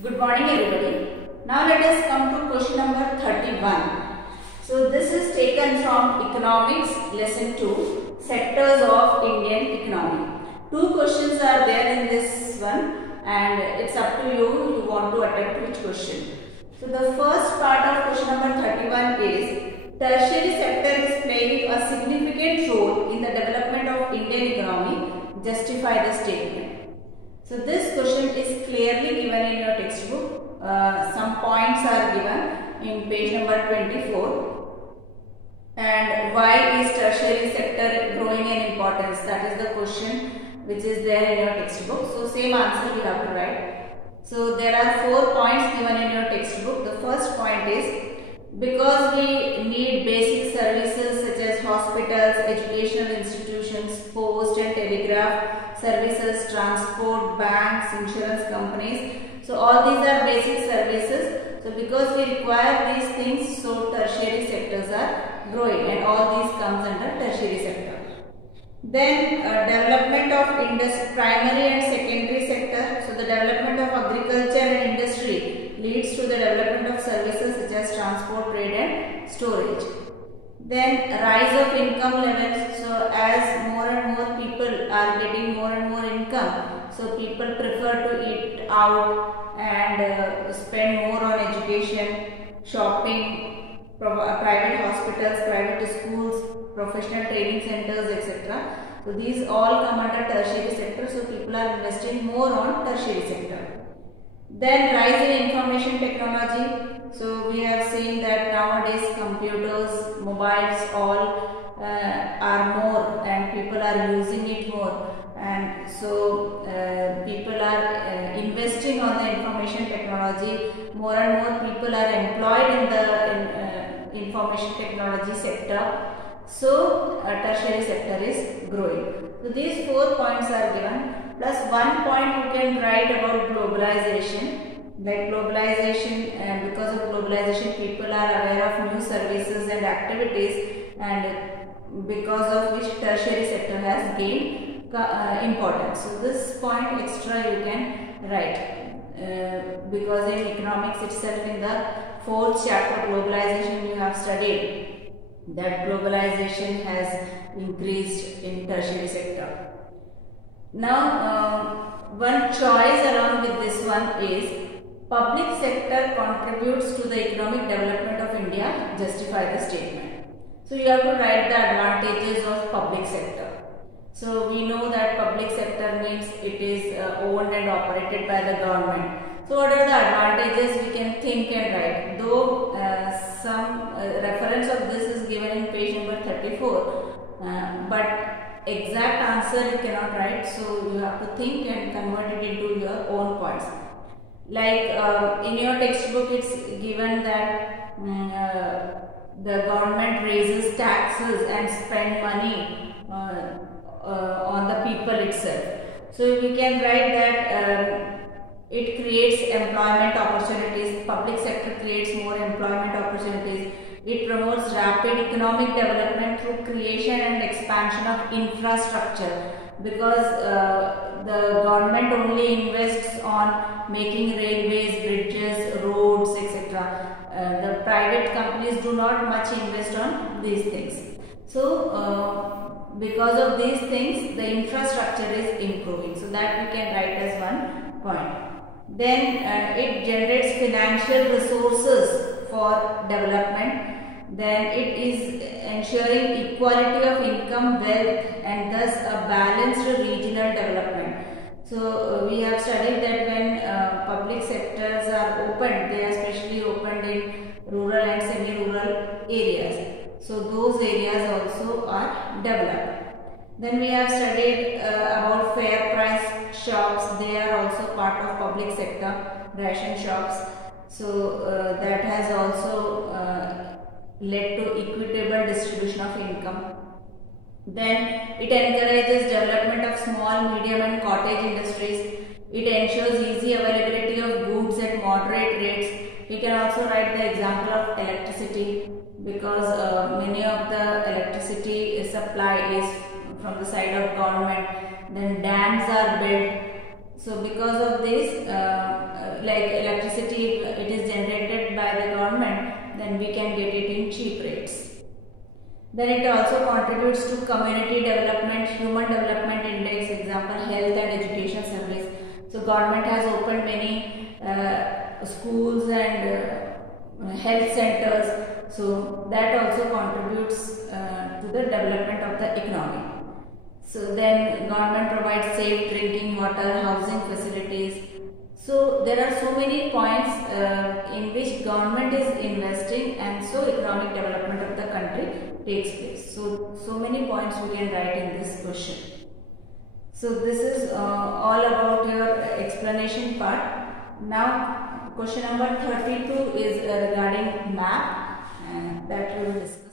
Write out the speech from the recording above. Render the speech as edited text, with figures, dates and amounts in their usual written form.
Good morning everybody. Now let us come to question number 31. So this is taken from Economics lesson 2, Sectors of Indian Economy. Two questions are there in this one and it's up to you want to attempt which question. So the first part of question number 31 is tertiary sector is playing a significant role in the development of Indian economy. Justify the statement. So this question is clearly given in your textbook. Some points are given in page number 24. And why is tertiary sector growing in importance? That is the question which is there in your textbook. So same answer you have to write. So there are 4 points given in your textbook. The first point is because we need basic services such as hospitals, educational institutions, post and telegraph services, transport, banks, insurance companies. So all these are basic services. So because we require these things, so tertiary sectors are growing and all these comes under tertiary sector. Then development of primary and secondary sector. So the development of agriculture and industry leads to the development of services such as transport, trade and storage. Then rise of income levels. So as more and more people are getting more and more income, so people prefer to eat out and spend more on education, shopping, private hospitals, private schools, professional training centers, etc. So these all come under tertiary sector. So people are investing more on tertiary sector. Then rise in information technology. So we have seen that nowadays computers, mobiles all are more and people are using it more, and so people are investing on the information technology. More and more people are employed in the information technology sector. So tertiary sector is growing. So these 4 points are given. Plus 1 point you can write about globalization. Like globalization, because of globalization people are aware of new services and activities, and because of which tertiary sector has gained importance. So this point extra you can write because in economics itself in the 4th chapter globalization you have studied that globalization has increased in tertiary sector. Now one choice along with this one is public sector contributes to the economic development of India. Justify the statement. So you have to write the advantages of public sector. So we know that public sector means it is owned and operated by the government. So what are the advantages we can think and write? Though some reference of this is given in page number 34, but exact answer you cannot write. So you have to think and convert it into your own points. Like in your textbook it's given that the government raises taxes and spend money on the people itself. So we can write that it creates employment opportunities. Public sector creates more employment opportunities. It promotes rapid economic development through creation and expansion of infrastructure, because the government only invests on making railways, bridges, roads, etc. The private companies do not much invest on these things. So because of these things the infrastructure is improving. So that we can write as one point. Then it generates financial resources for development. Then it is ensuring equality of income, wealth, and thus a balanced regional development. So we have studied that when public sectors are opened, they are especially opened in rural and semi-rural areas. So those areas also are developed. Then we have studied about fair price shops. They are also part of public sector, ration shops. So that has also led to equitable distribution of income. Then it encourages development of small, medium and cottage industries. It ensures easy availability of goods at moderate rates. We can also write the example of electricity, because many of the electricity supply is from the side of government. Then dams are built. So because of this like electricity, if it is generated by the government, then we can get it in cheap rates. Then it also contributes to community development, human development index, example health and education service. So government has opened many schools and health centers. So that also contributes to the development of the economy. So then government provides safe drinking water, housing facilities. So there are so many points in which government is investing, and so economic development of the country takes place. So many points we can write in this question. So this is all about your explanation part. Now question number 32 is regarding map, that we will discuss.